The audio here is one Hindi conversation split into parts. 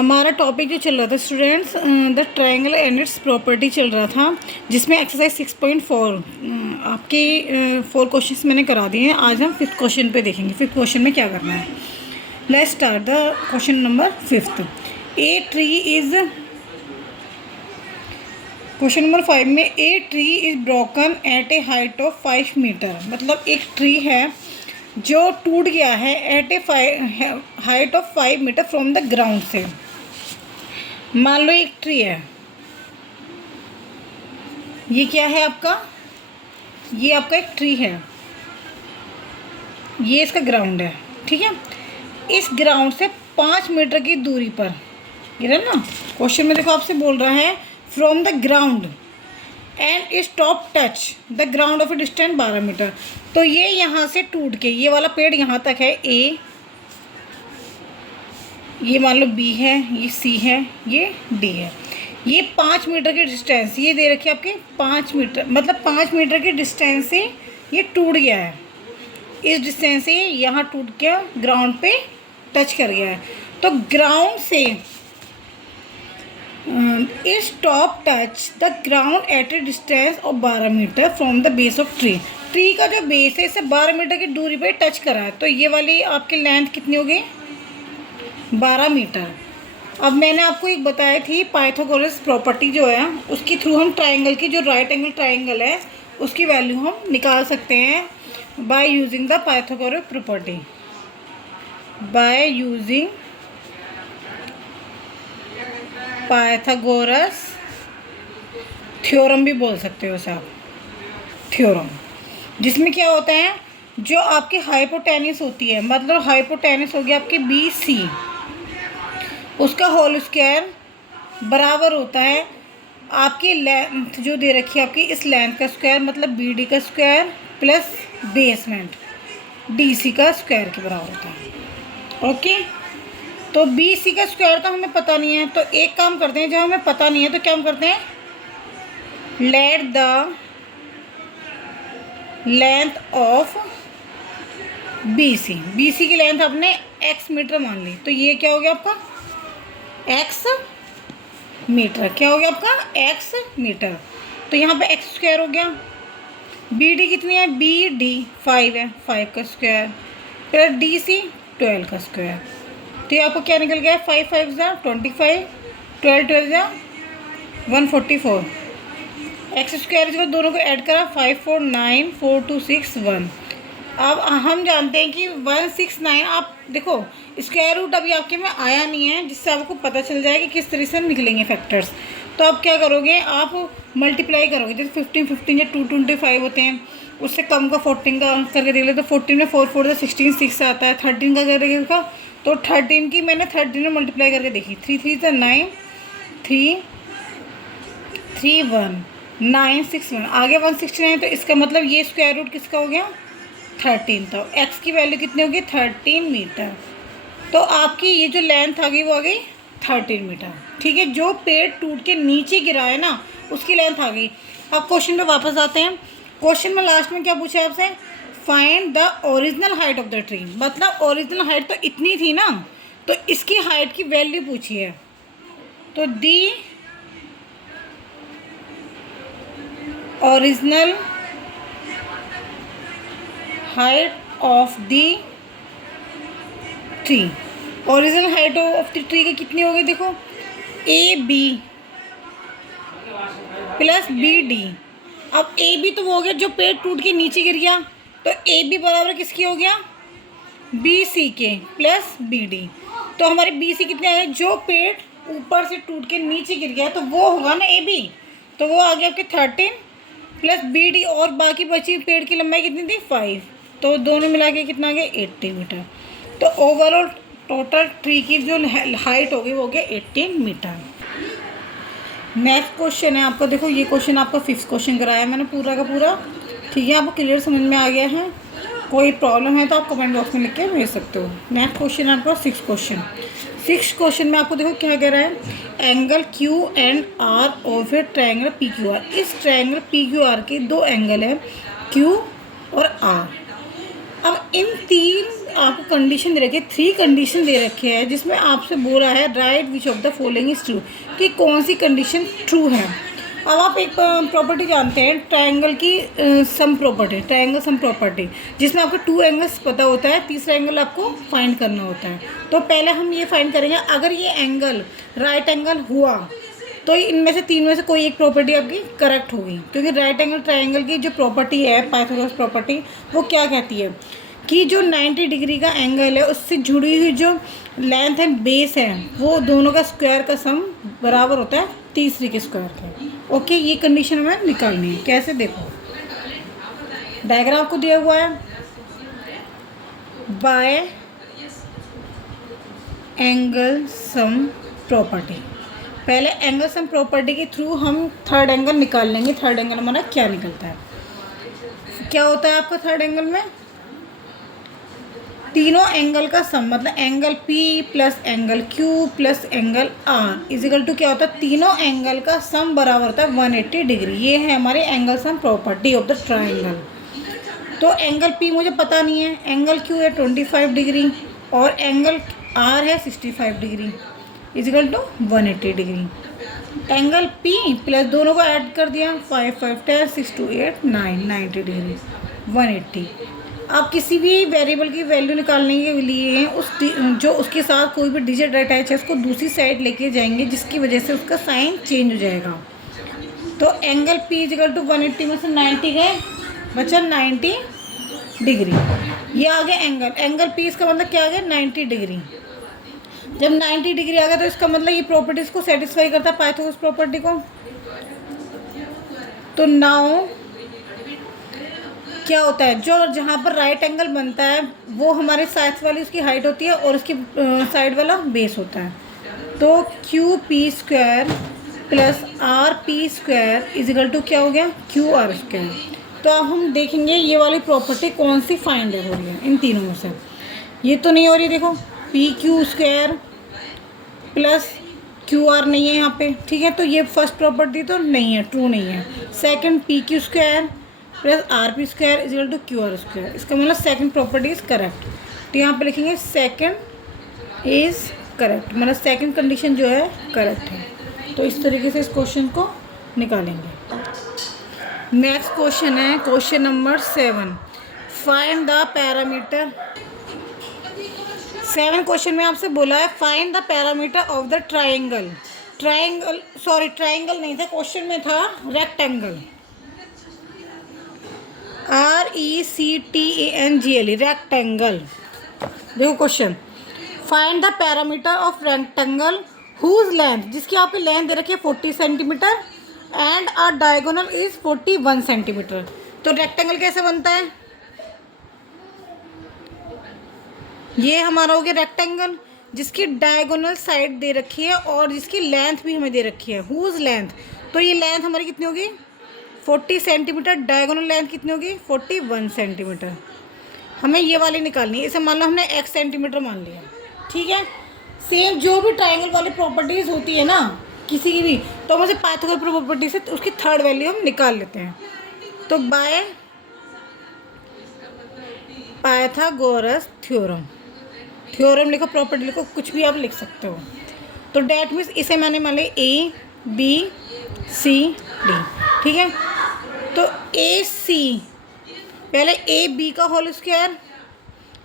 हमारा टॉपिक जो चल रहा था students, the triangle and it's property चल रहा था, जिसमें एक्सरसाइज 6.4 आपके 4 क्वेश्चंस मैंने करा दिए हैं। आज हम 5th क्वेश्चन पे देखेंगे 5th क्वेश्चन में क्या करना है। Let's start the question number 5th। A tree is, question number 5 में a tree is broken at a height of 5 metre. मतलब एक ट्री है जो टूट गया है at a height of 5 metre from the ground से। मान लो एक ट्री है, ये क्या है आपका, ये आपका एक ट्री है, ये इसका ग्राउंड है, ठीक है। इस ग्राउंड से 5 मीटर की दूरी पर, ये है ना क्वेश्चन में, देखो आपसे बोल रहा है from the ground and is top touch the ground of a distance 12 metre. तो ये यहाँ से टूट के, ये वाला पेड़ यहाँ तक है ए, ये मान लो बी है, ये सी है, ये डी है। ये 5 मीटर की डिस्टेंस ये दे रखी है आपके 5 मीटर, मतलब 5 मीटर की डिस्टेंस से ये टूट गया है। इस डिस्टेंस से यहाँ टूट के ग्राउंड पे टच कर गया है। तो ग्राउंड से इस top touch the ground at a distance of 12 metre from the base of tree. Tree का जो बेस है इसे 12 मीटर की दूरी पे टच करा है। तो ये वाली आपकी लेंथ कितनी होगी, 12 मीटर। अब मैंने आपको एक बताई थी पाइथागोरस प्रॉपर्टी जो है, उसके थ्रू हम ट्राइंगल की, जो राइट एंगल ट्राइंगल है उसकी वैल्यू हम निकाल सकते हैं by using the Pythagoras property. By using Pythagoras theorem भी बोल सकते हो इसे आप, थ्योरम, जिसमें क्या होता है, जो आपकी हाइपोटेनिस होती है, मतलब हाइपोटेनिस हो गया आपकी BC, उसका होल स्क्वायर बराबर होता है आपकी लेंथ जो दे रखी है आपकी, इस लेंथ का स्क्वायर, मतलब BD का स्क्वायर प्लस बेसमेंट DC का स्क्वायर के बराबर होता है। ओके, तो BC का स्क्वायर तो हमें पता नहीं है, तो एक काम करते हैं, जब हमें पता नहीं है तो क्या हम करते हैं, let the length of BC की लेंथ आपने x मीटर मान ली। तो ये क्या हो गया आपका x मीटर, क्या हो गया आपका x मीटर। तो यहाँ पे x स्क्वायर हो गया। BD कितनी है, BD 5 है, 5 का स्क्वायर प्लस DC 12 का स्क्वायर। तो ये आपको क्या निकल गया, 5 5 जा 25, 12 12 जा 144। एक्स स्क्वायर जो दोनों को ऐड करा, 5 4 9 4 2 6 1। अब हम जानते हैं कि 169, आप देखो स्क्वायर रूट अभी आपके में आया नहीं है, जिससे आपको पता चल जाए कि किस तरह से निकलेंगे फैक्टर्स। तो आप क्या करोगे, आप मल्टीप्लाई करोगे, जैसे 15 15 या 225 होते हैं, उससे कम का 14 का करके देख ले। तो 14 में 4 4 16 6 आता है, 13 का करके देखा तो 13 की मैंने 13 में मल्टीप्लाई करके देखी, 3 3 9 3 3 1 9 6 1, आगे 169। तो इसका मतलब ये स्क्वायर रूट किसका हो गया, 13। तो x की वैल्यू कितनी होगी, 13 मीटर। तो आपकी ये जो लेंथ आ गई वो आ गई 13 मीटर, ठीक है। जो पेड़ टूट के नीचे गिरा है ना, उसकी लेंथ आ गई। अब क्वेश्चन पे वापस आते हैं। क्वेश्चन में लास्ट में क्या पूछा है आपसे, find the original height of the tree. मतलब ओरिजिनल हाइट तो इतनी थी ना, तो इसकी हाइट की वैल्यू पूछी है। तो the original height of the tree, original height of the tree की कितनी होगी, देखो AB प्लस BD। अब AB तो वो हो गया जो पेड़ टूट के नीचे गिर गया, तो AB बराबर किसकी हो गया, BC के प्लस BD। तो हमारी BC कितने आ गए, जो पेड़ ऊपर से टूट के नीचे गिर गया तो वो होगा ना AB, तो वो आ गया आपके 13 प्लस BD, और बाकी बची पेड़ की लंबाई कितनी थी, 5। तो दोनों मिला के कितना आ गया, 80 मीटर। तो ओवरऑल टोटल ट्री की जो हाइट होगी वो हो गया 18 मीटर। नेक्स्ट क्वेश्चन है आपका, देखो ये क्वेश्चन आपका 5th क्वेश्चन कराया मैंने पूरा का पूरा, ठीक है। आपको क्लियर समझ में आ गया है, कोई प्रॉब्लम है तो आप कमेंट बॉक्स में लिख के भेज सकते हो। नेक्स्ट क्वेश्चन है आपका 6th क्वेश्चन। 6th क्वेश्चन में आपको देखो क्या कह रहा है, angle QNR of A triangle PQR। इस ट्रायंगल PQR के 2 एंगल हैं Q और R। अब इन तीन आपको कंडीशन दे रखी है, 3 कंडीशन दे रखे हैं, जिसमें आपसे बोला है right which of the following is true, कि कौन सी कंडीशन ट्रू है। अब आप एक प्रॉपर्टी जानते हैं ट्रायंगल की, sum property, triangle sum property, जिसमें आपको 2 एंगल्स पता होता है, तीसरा एंगल आपको फाइंड करना होता है। तो पहले हम ये फाइंड करेंगे, अगर ये एंगल राइट एंगल हुआ तो इनमें से 3 में से कोई एक प्रॉपर्टी आपकी करेक्ट होगी, क्योंकि राइट एंगल ट्रायंगल की जो प्रॉपर्टी है, पाइथागोरस प्रॉपर्टी, वो क्या कहती है कि जो 90 डिग्री का एंगल है उससे जुड़ी हुई जो लेंथ है, बेस है, वो दोनों का स्क्वायर का सम बराबर होता है तीसरी के स्क्वायर के। ओके, ये कंडीशन हमें निकालनी है। कैसे, देखो डायग्राम आपको दिया हुआ है, बाय एंगल सम प्रॉपर्टी। पहले एंगल सम प्रॉपर्टी के थ्रू हम थर्ड एंगल निकाल लेंगे। थर्ड एंगल हमारा क्या निकलता है, क्या होता है आपका थर्ड एंगल में, तीनों एंगल का सम, मतलब angle P plus angle Q plus angle R equal to क्या होता है, तीनों एंगल का सम बराबर होता है 180 डिग्री। ये है हमारे angle sum property of the triangle. तो एंगल P मुझे पता नहीं है, एंगल Q है 25 डिग्री और एंगल R है 65 degree equal to 180 degree. Angle P plus दोनों को ऐड कर दिया, 5 5 10 6 2 8 9 90 डिग्री 180। आप किसी भी वेरिएबल की वैल्यू निकालने के लिए जो उसके साथ कोई भी डिजिट अटैच है उसको दूसरी साइड लेके जाएंगे, जिसकी वजह से उसका साइन चेंज हो जाएगा। तो एंगल P इजिकल टू 180 में से 90 गए, बचा 90 डिग्री। ये आ गया एंगल P, इसका मतलब क्या आ गया 90 डिग्री। जब 90 डिग्री आ गया तो इसका मतलब ये प्रॉपर्टीज़ को सेटिस्फाई करता है, पाइथागोरस प्रॉपर्टी को। तो नाउ क्या होता है, जो जहाँ पर राइट एंगल बनता है वो हमारे साइड वाली उसकी हाइट होती है और उसकी साइड वाला बेस होता है। तो QP² plus RP² is equal to क्या हो गया, QR²। तो अब हम देखेंगे ये वाली प्रॉपर्टी कौन सी फाइंड हो रही है इन तीनों में से। ये तो नहीं हो रही, देखो PQ² प्लस QR नहीं है यहाँ पे, ठीक है। तो ये फर्स्ट प्रॉपर्टी तो नहीं है, ट्रू नहीं है। Second PQ² plus RP² is equal to QR², इसका मतलब सेकंड प्रॉपर्टी इज़ करेक्ट। तो यहाँ पे लिखेंगे सेकंड इज़ करेक्ट, मतलब सेकंड कंडीशन जो है करेक्ट है। तो इस तरीके से इस क्वेश्चन को निकालेंगे। नेक्स्ट क्वेश्चन है question number 7, find the parameter. 7 question में आपसे बोला है find the parameter of the triangle. Triangle नहीं था, क्वेश्चन में था रेक्टेंगल, RECTANGLE, रेक्टेंगल। देखो question, find the parameter of rectangle whose length, जिसकी यहाँ पे लेंथ दे रखी है 40 centimetre and a diagonal is 41 centimetre. तो रेक्टेंगल कैसे बनता है, ये हमारा हो गया रेक्टेंगल जिसकी डायगोनल साइड दे रखी है और जिसकी लेंथ भी हमें दे रखी है, हुज लेंथ। तो ये लेंथ हमारी कितनी होगी 40 सेंटीमीटर, डायगोनल लेंथ कितनी होगी 41 सेंटीमीटर। हमें ये वाली निकालनी है, इसे मान लो हमने x सेंटीमीटर मान लिया, ठीक है। सेम जो भी ट्राइंगल वाली प्रॉपर्टीज़ होती है ना किसी की भी, तो हम उसे पाइथागोरस प्रॉपर्टी से उसकी थर्ड वैल्यू हम निकाल लेते हैं। तो बाय पाइथागोरस थ्योरम लिखो, प्रॉपर्टी लिखो, कुछ भी आप लिख सकते हो। तो डैट मीन्स इसे मैंने मान लिया ABCD, ठीक है। तो AC पहले AB का होल स्क्वायर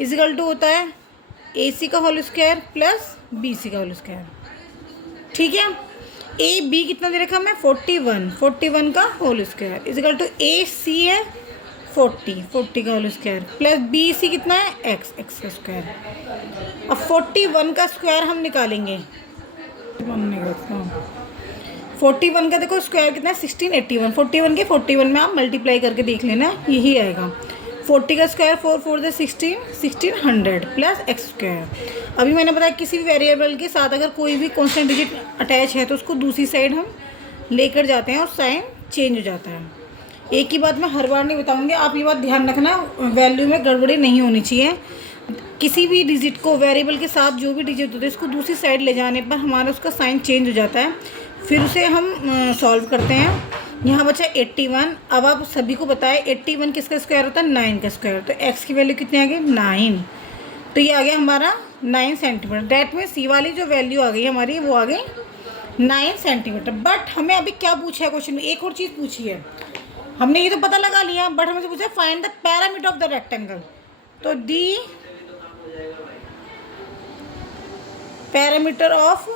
इजिकल टू होता है AC का होल स्क्वायर प्लस BC का होल स्क्वायर, ठीक है। AB कितना दे रखा हमें 41 का whole square equal to AC है 40 का होल स्क्वायर प्लस BC कितना है x का स्क्वायर। अब 41 का स्क्वायर हम निकालेंगे, 41 का देखो स्क्वायर कितना है 1681, 41 के 41 में आप मल्टीप्लाई करके देख लेना, यही आएगा। 40 का स्क्वायर 4 4 1600 प्लस एक्स स्क्वायर। अभी मैंने बताया किसी भी वेरिएबल के साथ अगर कोई भी कॉन्स्टेंट डिजिट अटैच है तो उसको दूसरी साइड हम लेकर जाते हैं और साइन चेंज हो जाता है। एक ही बात मैं हर बार नहीं बताऊंगी, आप ये बात ध्यान रखना, वैल्यू में गड़बड़ी नहीं होनी चाहिए। किसी भी डिजिट को वेरिएबल के साथ जो भी डिजिट होते हैं इसको दूसरी साइड ले जाने पर हमारा उसका साइन चेंज हो जाता है। फिर उसे हम सॉल्व करते हैं। यहाँ बचा 81। अब आप सभी को बताएं 81 किसका स्क्वायर होता है 9 का स्क्वायर। तो x की वैल्यू कितनी आ गई 9। तो ये आ गया हमारा 9 सेंटीमीटर। डेट में सी वाली जो वैल्यू आ गई हमारी वो आ गई 9 सेंटीमीटर। बट हमें अभी क्या पूछा है क्वेश्चन में, एक और चीज़ पूछी है। हमने ये तो पता लगा लिया, बट हमसे पूछा find the parameter of the rectangle. तो the parameter of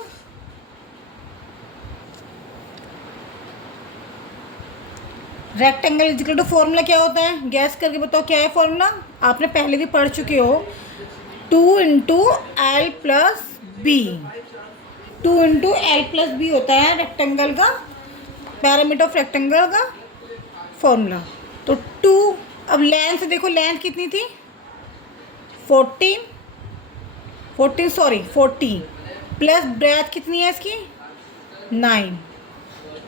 rectangle is equal to, formula क्या होता है, गैस करके बताओ क्या है फॉर्मूला। आपने पहले भी पढ़ चुके हो, 2 into L plus B. 2 into L plus B होता है रेक्टेंगल का, पैरामीटर ऑफ रेक्टेंगल का फॉर्मूला। तो 2, अब लेंथ देखो, लेंथ कितनी थी 40 प्लस ब्रेथ कितनी है इसकी 9।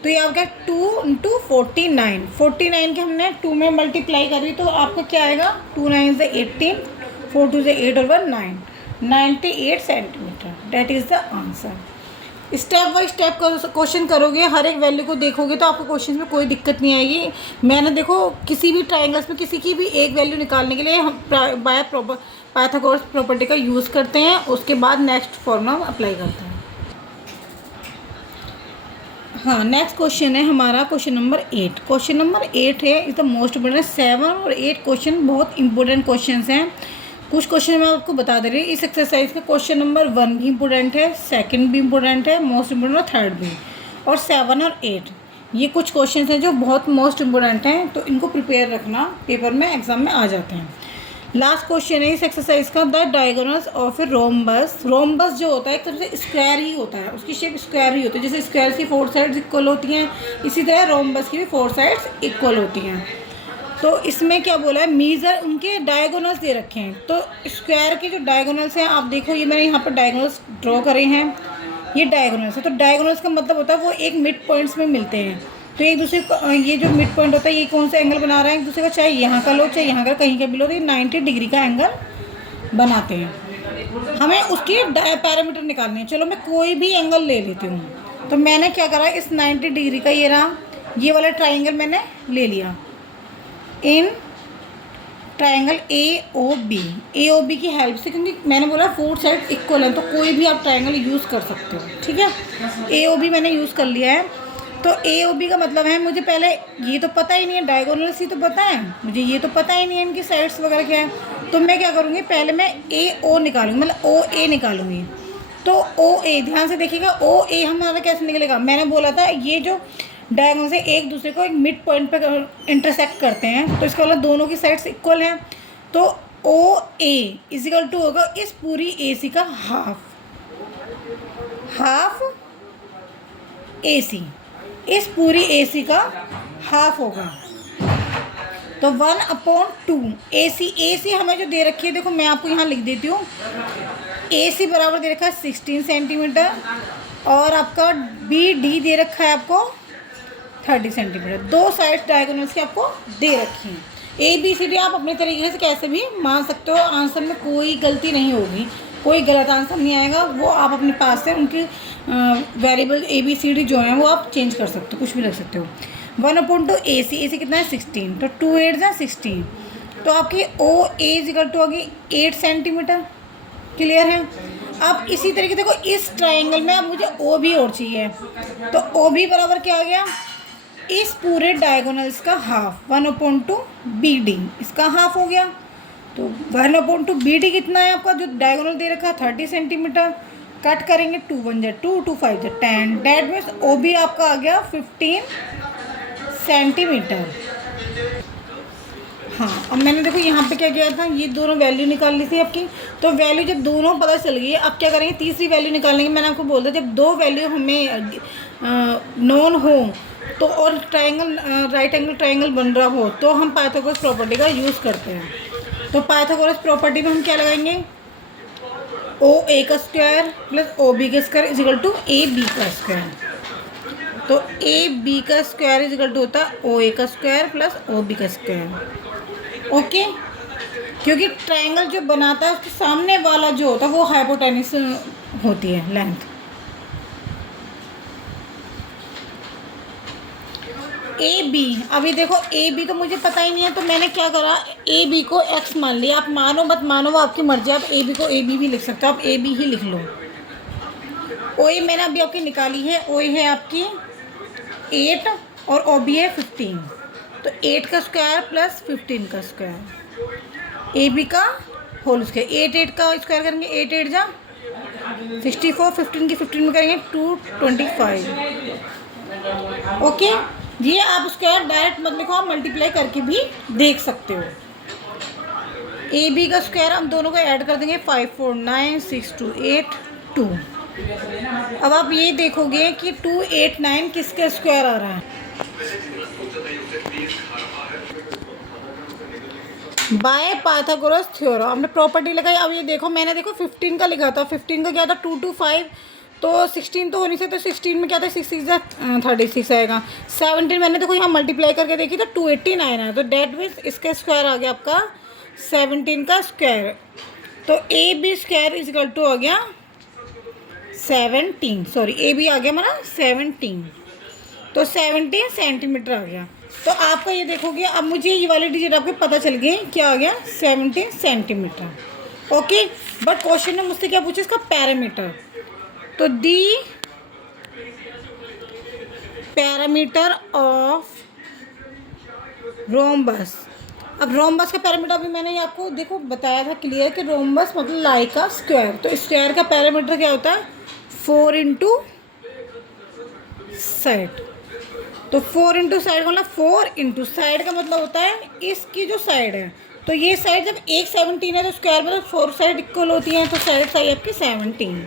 तो ये आपका 2 इंटू 49 के हमने 2 में मल्टीप्लाई करी, तो आपका क्या आएगा 2 9 से 18, 4 2 से 8 और 1 9, 98 centimetre. That is the answer. Step by step question करोगे, हर एक वैल्यू को देखोगे तो आपको क्वेश्चन में कोई दिक्कत नहीं आएगी। मैंने देखो किसी भी ट्राइंगल्स में किसी की भी एक वैल्यू निकालने के लिए हम पाइथागोरस प्रॉपर्टी का यूज़ करते हैं, उसके बाद नेक्स्ट फॉर्मूला हम अप्लाई करते हैं। हाँ, नेक्स्ट क्वेश्चन है हमारा क्वेश्चन नंबर 8। क्वेश्चन नंबर 8 है, इज़ द मोस्ट इम्पोर्टेंट। 7 और 8 क्वेश्चन बहुत इंपॉर्टेंट क्वेश्चन हैं। कुछ क्वेश्चन मैं आपको बता दे रही हूँ। इस एक्सरसाइज का क्वेश्चन नंबर 1 भी इंपॉर्टेंट है, सेकंड भी इंपॉर्टेंट है, मोस्ट इंपॉर्टेंट और थर्ड भी। और 7 और 8 ये कुछ क्वेश्चन हैं जो बहुत मोस्ट इंपॉर्टेंट हैं, तो इनको प्रिपेयर रखना, पेपर में एग्जाम में आ जाते हैं। लास्ट क्वेश्चन है इस एक्सरसाइज का, the diagonals of a rhombus. Rhombus जो होता है एक तरह से स्क्वायर ही होता है, उसकी शेप स्क्वायर ही होती है। जैसे स्क्वायर की 4 साइड्स इक्वल होती हैं, इसी तरह रोम्बस की भी 4 साइड्स इक्वल होती हैं। तो इसमें क्या बोला है, मीज़र उनके डायगोनल्स दे रखे हैं। तो स्क्वायर के जो डायगोनल्स हैं, आप देखो ये मैंने यहाँ पर डायगोनल्स ड्रॉ करे हैं, ये डायगोनल्स है। तो डायगोनल्स का मतलब होता है वो एक मिड पॉइंट्स में मिलते हैं। तो एक दूसरे को, ये जो मिड पॉइंट होता है ये कौन सा एंगल बना रहा है एक दूसरे का, चाहे यहाँ का लो चाहे यहाँ का, कहीं का भी लो, तो ये 90 डिग्री का एंगल बनाते हैं। हमें उसकी पैरामीटर निकालनी है। चलो मैं कोई भी एंगल ले लेती हूँ। तो मैंने क्या करा, इस 90 डिग्री का ये रहा, ये वाला ट्राइंगल मैंने ले लिया in triangle A O B की हेल्प से, क्योंकि मैंने बोला 4 साइड इक्वल है, तो कोई भी आप ट्राइंगल यूज़ कर सकते हो। ठीक है, ए ओ बी मैंने यूज़ कर लिया है। तो ए ओ बी का मतलब है, मुझे पहले ये तो पता ही नहीं है, डायगोनल्स ही तो पता है मुझे, ये तो पता ही नहीं है इनकी साइड्स वगैरह क्या है। तो मैं क्या करूँगी, पहले मैं ए ओ निकालूंगी, मतलब ओ ए निकालूंगी। तो ओ ए, ध्यान से देखिएगा, ओ ए हमारा कैसे निकलेगा। मैंने बोला था ये जो डायगोनल से एक दूसरे को एक मिड पॉइंट पर इंटरसेक्ट करते हैं, तो इसका मतलब दोनों की साइड्स इक्वल हैं। तो ओ ए इजिकल टू होगा इस पूरी ए सी का हाफ ए सी, इस पूरी ए सी का हाफ होगा। तो 1/2 ए सी हमें जो दे रखी है, देखो मैं आपको यहाँ लिख देती हूँ। ए सी बराबर दे रखा है 16 सेंटीमीटर, और आपका बी डी दे रखा है आपको 30 सेंटीमीटर। 2 साइड्स डायगोनल्स की आपको दे रखी हैं। ए बी सी डी आप अपने तरीके से कैसे भी मान सकते हो, आंसर में कोई गलती नहीं होगी, कोई गलत आंसर नहीं आएगा। वो आप अपने पास से उनकी variable A B C D जो है वो आप चेंज कर सकते हो, कुछ भी रख सकते हो। 1/2 ए सी कितना है 16, तो 2 8 जा 16। तो आपकी ओ ए इक्वल टू होगी 8 सेंटीमीटर। क्लियर है। अब इसी तरीके देखो, इस ट्राइंगल में अब मुझे ओ भी और चाहिए, तो ओ भी बराबर क्या आ गया, इस पूरे डायगोनल्स का हाफ, 1/2 बी डी, इसका हाफ हो गया। तो 1/2 बी डी कितना है आपका, जो डायगोनल दे रखा है 30 सेंटीमीटर। कट करेंगे, 2 1 जा 2, 2 5 जा 10, डेट मीन्स ओ बी आपका आ गया 15 सेंटीमीटर। हाँ, अब मैंने देखो यहाँ पे क्या किया था, ये दोनों वैल्यू निकाल ली थी आपकी। तो वैल्यू जब दोनों पता चल गई, अब क्या करेंगे, तीसरी वैल्यू निकालेंगे। मैंने आपको बोल दिया, जब 2 वैल्यू हमें नोन हो तो, और ट्राइंगल राइट एंगल ट्राइंगल बन रहा हो, तो हम पाइथागोरस प्रॉपर्टी का यूज़ करते हैं। तो पाइथागोरस प्रॉपर्टी में हम क्या लगाएंगे, ओ ए का स्क्वायर प्लस ओ बी का square is equal to A B का स्क्वायर। तो ए बी का स्क्वायर इज इक्वल टू होता है ओ ए का स्क्वायर प्लस ओ बी का स्क्वायर। ओके, क्योंकि ट्राइंगल जो बनाता है उसके सामने वाला जो होता है वो हाइपोटेन्यूस होती है लेंथ। ए बी, अभी देखो ए बी तो मुझे पता ही नहीं है, तो मैंने क्या करा, ए बी को एक्स मान लिया। आप मानो मत मानो वो आपकी मर्जी, आप ए बी को ए बी भी लिख सकते हो, आप ए बी ही लिख लो। ओ ए मैंने अभी आपकी निकाली है, ओ ए है आपकी 8 और ओ बी है 15, तो 8 का स्क्वायर प्लस 15 का स्क्वायर, ए बी का होल स्क्वायर। 8 का स्क्वायर करेंगे, 8 8 जा 64, 15 की 15 में करेंगे 225। ओके, ये आप स्क्वायर डायरेक्ट मत लिखो, आप मल्टीप्लाई करके भी देख सकते हो। ए बी का स्क्वायर हम दोनों को ऐड कर देंगे, 5 4 9 6 2 8 2। अब आप ये देखोगे कि 2 8 9 किसके स्क्वायर आ रहा है, बाय पाइथागोरस थ्योरम। हमने प्रॉपर्टी लगाई। अब ये देखो, मैंने देखो 15 का लिखा था, 15 का क्या था 2 2 5, तो 16 तो हो नहीं सकता, 16 में क्या था 6 6 36 आएगा। 17 मैंने देखो यहाँ मल्टीप्लाई करके देखी तो 289 है, तो डेट मीन्स इसका स्क्वायर आ गया आपका 17 का स्क्वायर। तो A B square is equal to आ गया 17, सॉरी ए बी आ गया हमारा 17, तो 17 सेंटीमीटर आ गया। तो आपका ये देखोगे, अब मुझे ये वाली डिजिट आपको पता चल गई, क्या आ गया 17 सेंटीमीटर। ओके, बट क्वेश्चन ने मुझसे क्या पूछा, इसका पैरामीटर। तो दी पैरामीटर ऑफ रोम्बस। अब रोम्बस का पैरामीटर अभी मैंने आपको देखो बताया था क्लियर कि रोम्बस मतलब लाई का स्क्वायर। तो स्क्वायर का पैरामीटर क्या होता है 4 इंटू साइड। तो 4 इंटू साइड मतलब 4 इंटू साइड का मतलब होता है इसकी जो साइड है, तो ये साइड जब एक 17 है तो स्क्वायर मतलब 4 साइड इक्वल होती हैं, तो साइड सही आपकी 17।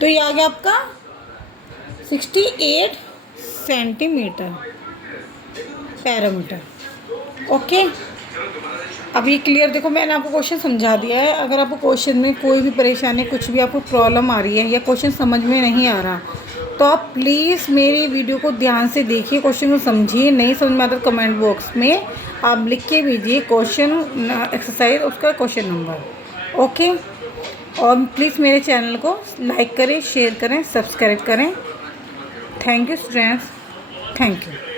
तो ये आ गया आपका 68 सेंटीमीटर पैरामीटर। ओके, अब ये क्लियर देखो, मैंने आपको क्वेश्चन समझा दिया है। अगर आपको क्वेश्चन में कोई भी परेशानी, कुछ भी आपको प्रॉब्लम आ रही है या क्वेश्चन समझ में नहीं आ रहा, तो आप प्लीज़ मेरी वीडियो को ध्यान से देखिए, क्वेश्चन को समझिए। नहीं समझ में आता तो कमेंट बॉक्स में आप लिख के भेजिए क्वेश्चन एक्सरसाइज, उसका क्वेश्चन नंबर। ओके, और प्लीज़ मेरे चैनल को लाइक करें, शेयर करें, सब्सक्राइब करें। Thank you students, thank you.